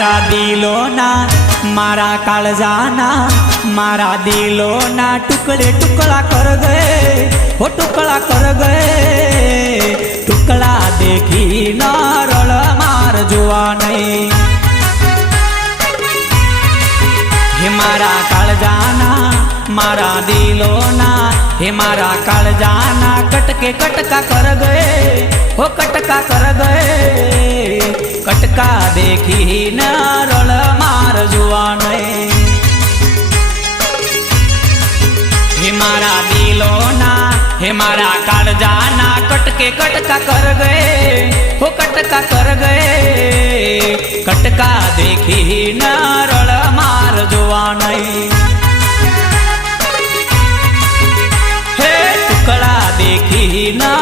मारा दिलोना मारा काळजाना मारा दिलोना टुकड़े टुकड़ा कर गए हो टुकड़ा कर गए टुकड़ा देखी न रळ मार जुआ नहीं हे मारा काळजाना मारा दिलोना हे मारा काळजाना कटके कटका कर गए हो कटका कर गए कटका देखी न रळ मार जुआ नहीं हे मारा दिलोना हे मारा काळजाना कटके कटका कर गए हो कटका कर गए कटका देखी न रळ मार जुआ नहीं हे टुकड़ा देखी न